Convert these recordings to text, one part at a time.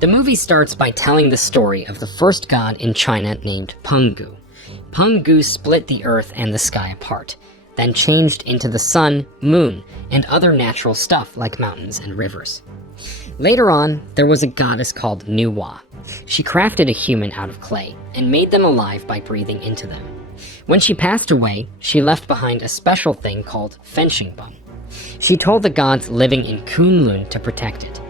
The movie starts by telling the story of the first god in China named Penggu. Penggu split the earth and the sky apart, then changed into the sun, moon, and other natural stuff like mountains and rivers. Later on, there was a goddess called Nuwa. She crafted a human out of clay and made them alive by breathing into them. When she passed away, she left behind a special thing called Fengshenyanyi. She told the gods living in Kunlun to protect it.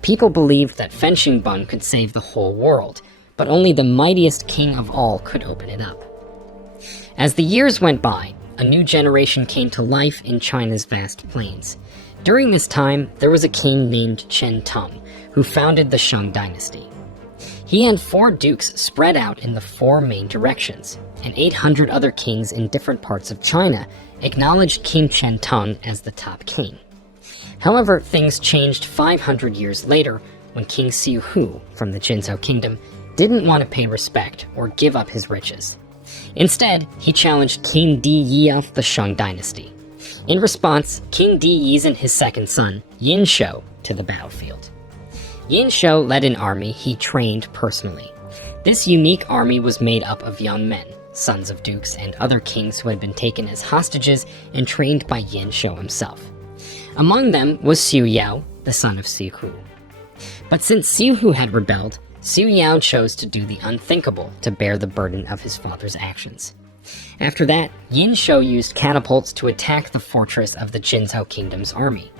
People believed that Fengshenyanyi could save the whole world, but only the mightiest king of all could open it up. As the years went by, a new generation came to life in China's vast plains. During this time, there was a king named Chen Tong, who founded the Shang dynasty. He had 4 dukes spread out in the 4 main directions, and 800 other kings in different parts of China acknowledged King Chen Tong as the top king. However, things changed 500 years later when King Xiu Hu from the Jinzhou kingdom didn't want to pay respect or give up his riches. Instead, he challenged King Di Yi of the Shang dynasty. In response, King Di Yi and his second son, Yin Shou, to the battlefield. Yin Shou led an army he trained personally. This unique army was made up of young men, sons of dukes and other kings who had been taken as hostages and trained by Yin Shou himself. Among them was Xiu Yao, the son of Xiu Hu. But since Xiu Hu had rebelled, Xiu Yao chose to do the unthinkable to bear the burden of his father's actions. After that, Yin Shou used catapults to attack the fortress of the Jinzhou kingdom's army.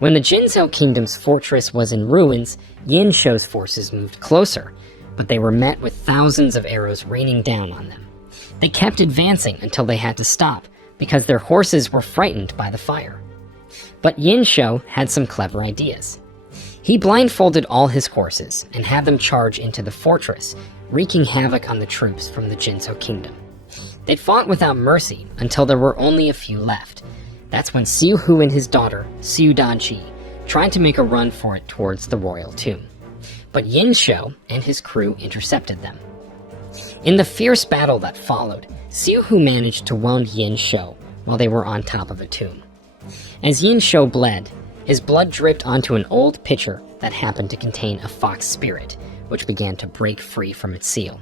When the Jinzhou kingdom's fortress was in ruins, Yin Shou's forces moved closer, but they were met with thousands of arrows raining down on them. They kept advancing until they had to stop, because their horses were frightened by the fire. But Yin Shou had some clever ideas. He blindfolded all his horses and had them charge into the fortress, wreaking havoc on the troops from the Jinzhou kingdom. They fought without mercy until there were only a few left. That's when Xiu Hu and his daughter, Xiu Daji, tried to make a run for it towards the royal tomb. But Yin Shou and his crew intercepted them. In the fierce battle that followed, Xiu Hu managed to wound Yin Shou while they were on top of a tomb. As Yin Shou bled, his blood dripped onto an old pitcher that happened to contain a fox spirit, which began to break free from its seal.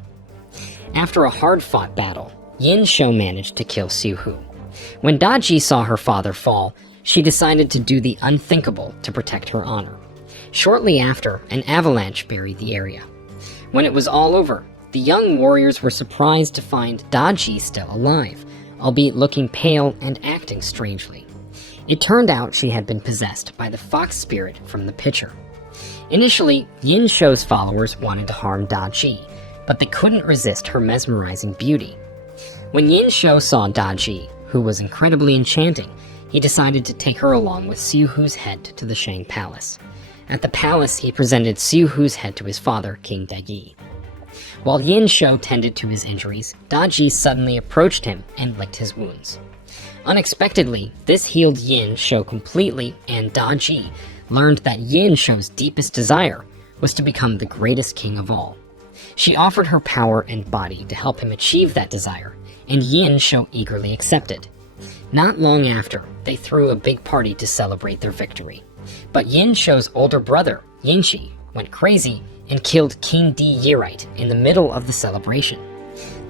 After a hard-fought battle, Yin Shou managed to kill Xiu Hu. When Daji saw her father fall, she decided to do the unthinkable to protect her honor. Shortly after, an avalanche buried the area. When it was all over, the young warriors were surprised to find Daji still alive, albeit looking pale and acting strangely. It turned out she had been possessed by the fox spirit from the pitcher. Initially, Yin Shou's followers wanted to harm Daji, but they couldn't resist her mesmerizing beauty. When Yin Shou saw Daji, who was incredibly enchanting, he decided to take her along with Xiu Hu's head to the Shang Palace. At the palace, he presented Xiu Hu's head to his father, King Dayi. While Yin Shou tended to his injuries, Daji suddenly approached him and licked his wounds. Unexpectedly, this healed Yin Shou completely, and Daji learned that Yin Shou's deepest desire was to become the greatest king of all. She offered her power and body to help him achieve that desire, and Yin Shou eagerly accepted. Not long after, they threw a big party to celebrate their victory. But Yin Shou's older brother, Yinshi, went crazy and killed King Di Yirite in the middle of the celebration.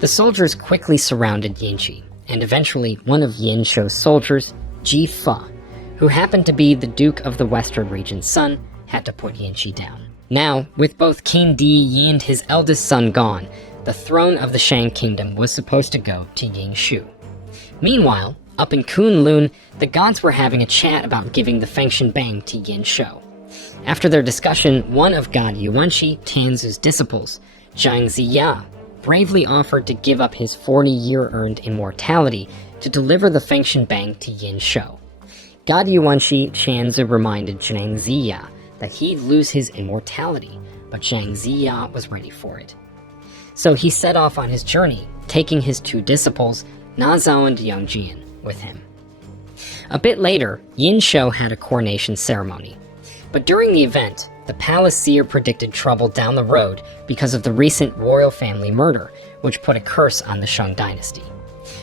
The soldiers quickly surrounded Yinshi, and eventually one of Yin Shou's soldiers, Ji Fa, who happened to be the Duke of the Western region's son, had to put Yinshi down. Now, with both King Di Yi and his eldest son gone, the throne of the Shang kingdom was supposed to go to Yin Shu. Meanwhile, up in Kunlun, the gods were having a chat about giving the Fengshenyanyi to Yin Shou. After their discussion, one of God Yuanshi Tanzu's disciples, Zhang Ziya, bravely offered to give up his 40-year earned immortality to deliver the Fengshenyanyi to Yin Shou. God Yuanshi Chanzu reminded Zhang Ziya that he'd lose his immortality, but Zhang Ziya was ready for it. So he set off on his journey, taking his 2 disciples, Na Zhao and Yang Jian, with him. A bit later, Yin Shou had a coronation ceremony. But during the event, the palace seer predicted trouble down the road because of the recent royal family murder, which put a curse on the Shang dynasty.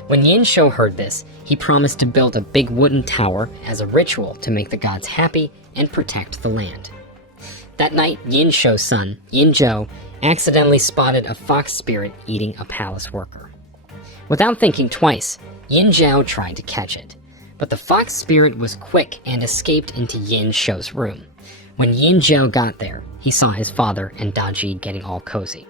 When Yin Shou heard this, he promised to build a big wooden tower as a ritual to make the gods happy and protect the land. That night, Yin Shou's son, Yin Zhou, accidentally spotted a fox spirit eating a palace worker. Without thinking twice, Yin Zhou tried to catch it, but the fox spirit was quick and escaped into Yin Shou's room. When Yin Zhou got there, he saw his father and Daji getting all cozy.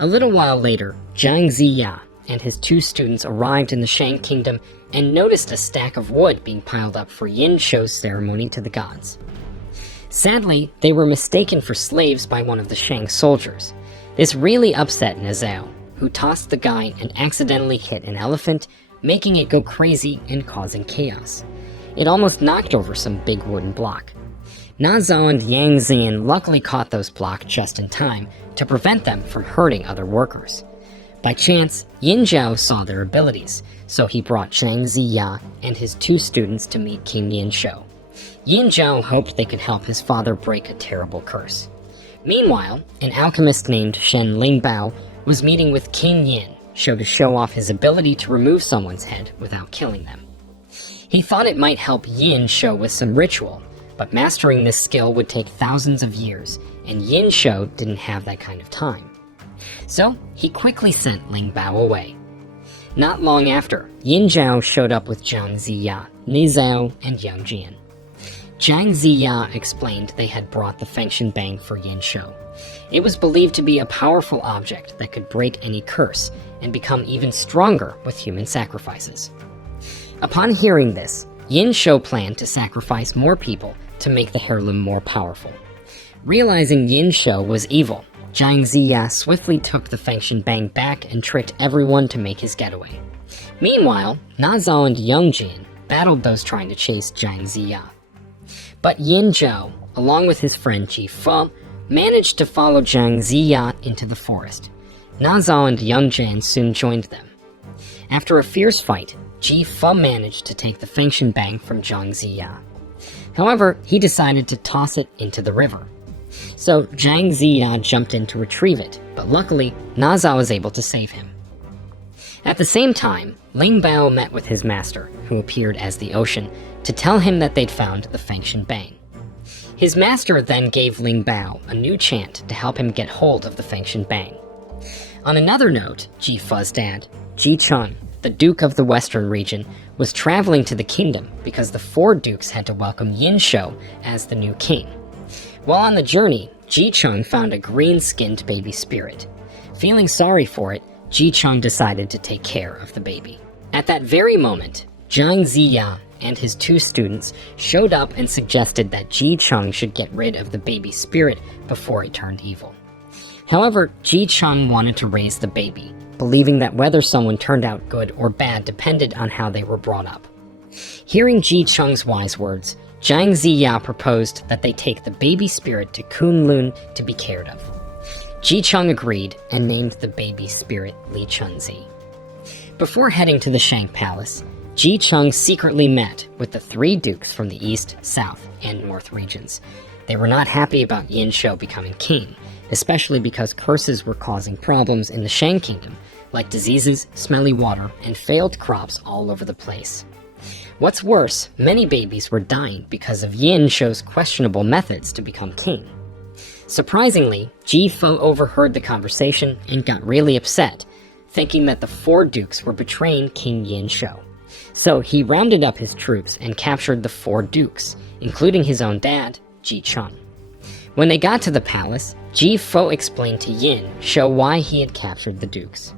A little while later, Zhang Ziya and his 2 students arrived in the Shang Kingdom and noticed a stack of wood being piled up for Yin Shou's ceremony to the gods. Sadly, they were mistaken for slaves by one of the Shang soldiers. This really upset Nezao, who tossed the guy and accidentally hit an elephant, making it go crazy and causing chaos. It almost knocked over some big wooden block. Na Zhao and Yang Xian luckily caught those blocks just in time to prevent them from hurting other workers. By chance, Yin Zhou saw their abilities, so he brought Zhang Ziya and his 2 students to meet King Yin Shou. Yin Zhou hoped they could help his father break a terrible curse. Meanwhile, an alchemist named Shen Lingbao was meeting with King Yin Shou to show off his ability to remove someone's head without killing them. He thought it might help Yin Shou with some ritual, but mastering this skill would take thousands of years, and Yin Shou didn't have that kind of time. So, he quickly sent Lingbao away. Not long after, Yin Zhou showed up with Zhang Ziya, Nizao, and Yang Jian. Zhang Ziya explained they had brought the Fengshenyanyi for Yin Shou. It was believed to be a powerful object that could break any curse and become even stronger with human sacrifices. Upon hearing this, Yin Shou planned to sacrifice more people to make the heirloom more powerful. Realizing Yin Shou was evil, Zhang Ziya swiftly took the Fengshenyanyi back and tricked everyone to make his getaway. Meanwhile, Na Zhao and Yang Jian battled those trying to chase Zhang Ziya. But Yin Zhou, along with his friend Ji Fe, managed to follow Zhang Ziya into the forest. Na Zhao and Yang Jian soon joined them. After a fierce fight, Ji Fe managed to take the Fengshenyanyi from Zhang Ziya. However, he decided to toss it into the river. So Zhang Ziya jumped in to retrieve it, but luckily, Na Zhao was able to save him. At the same time, Lingbao met with his master, who appeared as the ocean, to tell him that they'd found the Fengshenyanyi. His master then gave Lingbao a new chant to help him get hold of the Fengshenyanyi. On another note, Ji Fe's dad, Ji Cheng, the Duke of the Western region, was traveling to the kingdom because the 4 dukes had to welcome Yin Shou as the new king. While on the journey, Ji Cheng found a green-skinned baby spirit. Feeling sorry for it, Ji Cheng decided to take care of the baby. At that very moment, Zhang Ziya and his 2 students showed up and suggested that Ji Cheng should get rid of the baby spirit before it turned evil. However, Ji Cheng wanted to raise the baby, believing that whether someone turned out good or bad depended on how they were brought up. Hearing Ji Cheng's wise words, Zhang Ziya proposed that they take the baby spirit to Kunlun to be cared of. Ji Cheng agreed and named the baby spirit Li Chunzi. Before heading to the Shang Palace, Ji Cheng secretly met with the 3 dukes from the east, south, and north regions. They were not happy about Yin Shou becoming king, especially because curses were causing problems in the Shang Kingdom, like diseases, smelly water, and failed crops all over the place. What's worse, many babies were dying because of Yin Shou's questionable methods to become king. Surprisingly, Ji Fe overheard the conversation and got really upset, thinking that the 4 dukes were betraying King Yin Shou. So he rounded up his troops and captured the 4 dukes, including his own dad, Ji Cheng. When they got to the palace, Ji Fe explained to Yin Shou why he had captured the dukes.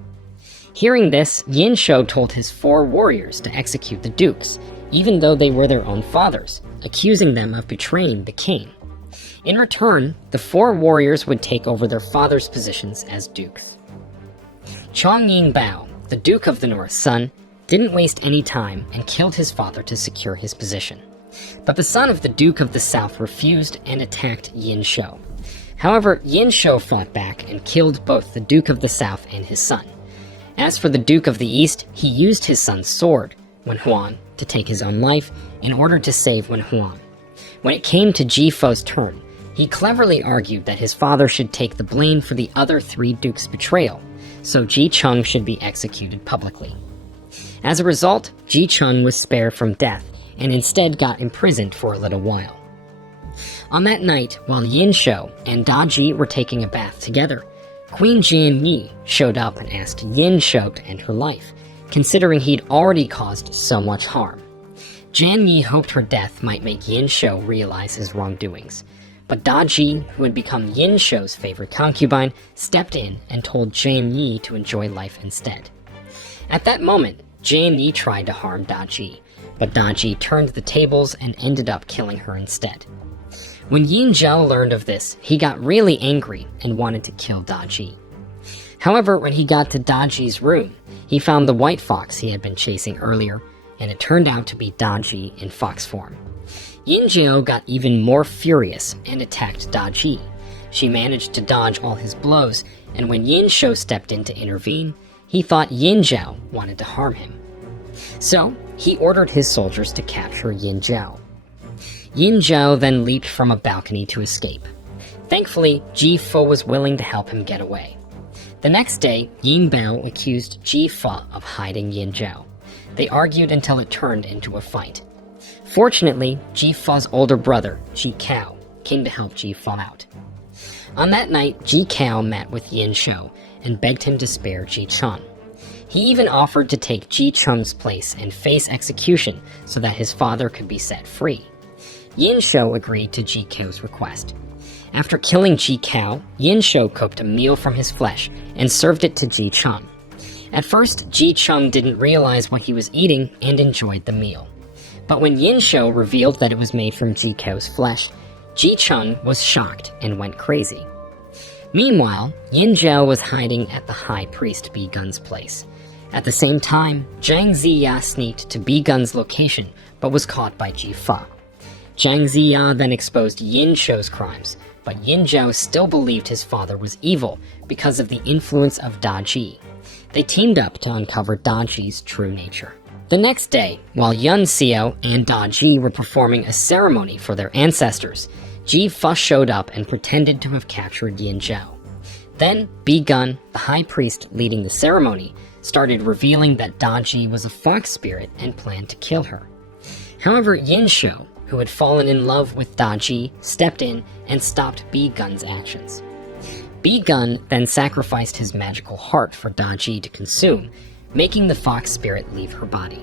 Hearing this, Yin Shou told his 4 warriors to execute the dukes, even though they were their own fathers, accusing them of betraying the king. In return, the 4 warriors would take over their father's positions as dukes. Chong Yin Bao, the Duke of the North's son, didn't waste any time and killed his father to secure his position. But the son of the Duke of the South refused and attacked Yin Shou. However, Yin Shou fought back and killed both the Duke of the South and his son. As for the Duke of the East, he used his son's sword, Wenhuan, to take his own life in order to save Wenhuan. When it came to Ji Fe's turn, he cleverly argued that his father should take the blame for the other 3 dukes' betrayal, so Ji Cheng should be executed publicly. As a result, Ji Cheng was spared from death and instead got imprisoned for a little while. On that night, while Yin Shou and Daji were taking a bath together, Queen Jianyi showed up and asked Yin Shou to end her life, considering he'd already caused so much harm. Jianyi hoped her death might make Yin Shou realize his wrongdoings, but Daji, who had become Yin Shou's favorite concubine, stepped in and told Jianyi to enjoy life instead. At that moment, Jianyi tried to harm Daji, but Daji turned the tables and ended up killing her instead. When Yin Zhao learned of this, he got really angry and wanted to kill Daji. However, when he got to Daji's room, he found the white fox he had been chasing earlier, and it turned out to be Daji in fox form. Yin Zhao got even more furious and attacked Daji. She managed to dodge all his blows, and when Yin Shou stepped in to intervene, he thought Yin Zhao wanted to harm him. So, he ordered his soldiers to capture Yin Zhao. Yin Zhao then leaped from a balcony to escape. Thankfully, Ji Fu was willing to help him get away. The next day, Yin Bao accused Ji Fu of hiding Yin Zhao. They argued until it turned into a fight. Fortunately, Ji Fu's older brother, Ji Cao, came to help Ji Fu out. On that night, Ji Cao met with Yin Shou and begged him to spare Ji Chun. He even offered to take Ji Chun's place and face execution so that his father could be set free. Yin Shou agreed to Ji Cao's request. After killing Ji Cao, Yin Shou cooked a meal from his flesh and served it to Ji Chun. At first, Ji Chun didn't realize what he was eating and enjoyed the meal. But when Yin Shou revealed that it was made from Ji Cao's flesh, Ji Chun was shocked and went crazy. Meanwhile, Yin Zhao was hiding at the High Priest Bi Gun's place. At the same time, Zhang Ziya sneaked to Bi Gun's location, but was caught by Ji Fu. Zhang Ziya then exposed Yin Shou's crimes, but Yin Zhao still believed his father was evil because of the influence of Daji. They teamed up to uncover Daji's true nature. The next day, while Yun Xiao and Daji were performing a ceremony for their ancestors, Ji Fu showed up and pretended to have captured Yin Zhao. Then, Bi Gun, the high priest leading the ceremony, started revealing that Daji was a fox spirit and planned to kill her. However, Yin Shou, who had fallen in love with Daji, stepped in and stopped Bi Gun's actions. Bi Gun then sacrificed his magical heart for Daji to consume, making the fox spirit leave her body.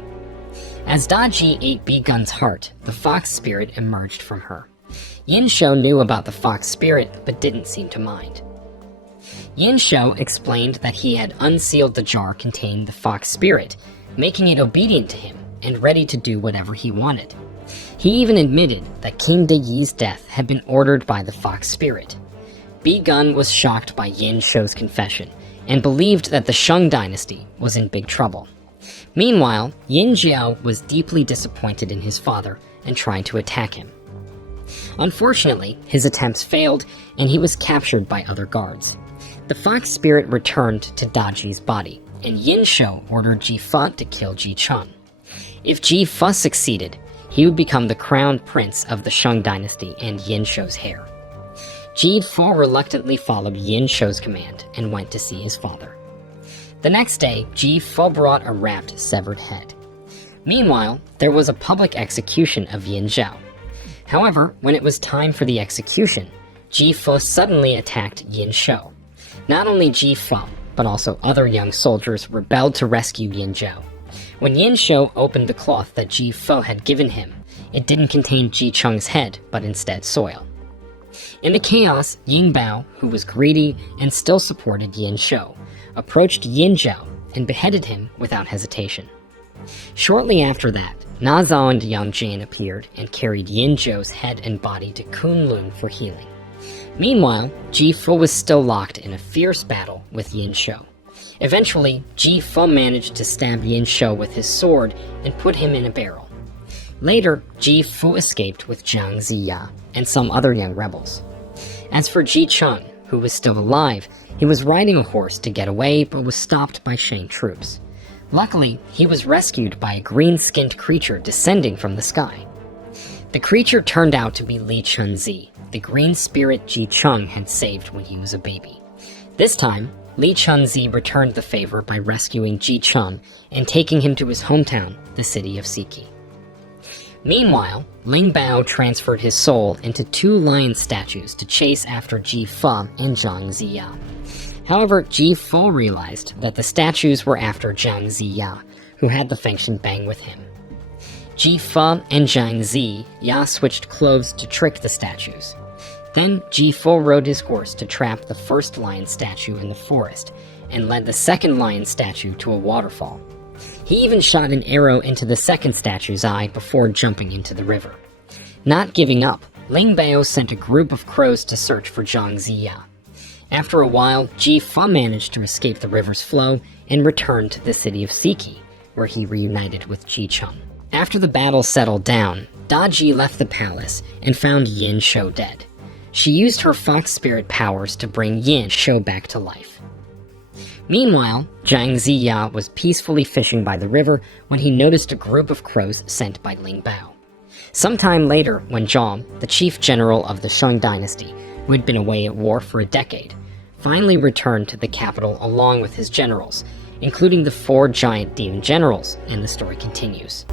As Daji ate Bi Gun's heart, the fox spirit emerged from her. Yin Shou knew about the fox spirit, but didn't seem to mind. Yin Shou explained that he had unsealed the jar containing the fox spirit, making it obedient to him and ready to do whatever he wanted. He even admitted that King Deyi's death had been ordered by the fox spirit. Bi Gun was shocked by Yin Shou's confession and believed that the Shang dynasty was in big trouble. Meanwhile, Yin Zhao was deeply disappointed in his father and tried to attack him. Unfortunately, his attempts failed and he was captured by other guards. The fox spirit returned to Daji's body, and Yin Shou ordered Ji Fu to kill Ji Chun. If Ji Fu succeeded, he would become the crown prince of the Shang dynasty and Yin Shou's heir. Ji Fu reluctantly followed Yin Shou's command and went to see his father. The next day, Ji Fu brought a wrapped, severed head. Meanwhile, there was a public execution of Yin Zhao. However, when it was time for the execution, Ji Fu suddenly attacked Yin Shou. Not only Ji Fu, but also other young soldiers rebelled to rescue Yin Zhao. When Yin Shou opened the cloth that Ji Fu had given him, it didn't contain Ji Chung's head, but instead soil. In the chaos, Yin Bao, who was greedy and still supported Yin Shou, approached Yin Zhao and beheaded him without hesitation. Shortly after that, Na Zhao and Yang Jin appeared and carried Yin Zhou's head and body to Kunlun for healing. Meanwhile, Ji Fu was still locked in a fierce battle with Yin Shou. Eventually, Ji Fu managed to stab Yin Shou with his sword and put him in a barrel. Later, Ji Fu escaped with Zhang Ziya and some other young rebels. As for Ji Chun, who was still alive, he was riding a horse to get away but was stopped by Shang troops. Luckily, he was rescued by a green-skinned creature descending from the sky. The creature turned out to be Li Chunzi, the green spirit Ji Chung had saved when he was a baby. This time, Li Chunzi returned the favor by rescuing Ji Chun and taking him to his hometown, the city of Siki. Meanwhile, Ling Bao transferred his soul into 2 lion statues to chase after Ji Fe and Zhang Ziya. However, Ji Fe realized that the statues were after Zhang Ziya, who had the Fengshenyanyi with him. Ji Fe and Zhang Ziya switched clothes to trick the statues. Then Ji Fe rode his horse to trap the first lion statue in the forest, and led the second lion statue to a waterfall. He even shot an arrow into the second statue's eye before jumping into the river. Not giving up, Ling Bao sent a group of crows to search for Zhang Ziya. After a while, Ji Fe managed to escape the river's flow and returned to the city of Siki, where he reunited with Ji Cheng. After the battle settled down, Da Ji left the palace and found Yin Shou dead. She used her fox spirit powers to bring Yin Shou back to life. Meanwhile, Zhang Ziya was peacefully fishing by the river when he noticed a group of crows sent by Ling Bao. Sometime later, when Zhang, the chief general of the Shang dynasty, who had been away at war for a decade, finally returned to the capital along with his generals, including the 4 giant demon generals, and the story continues.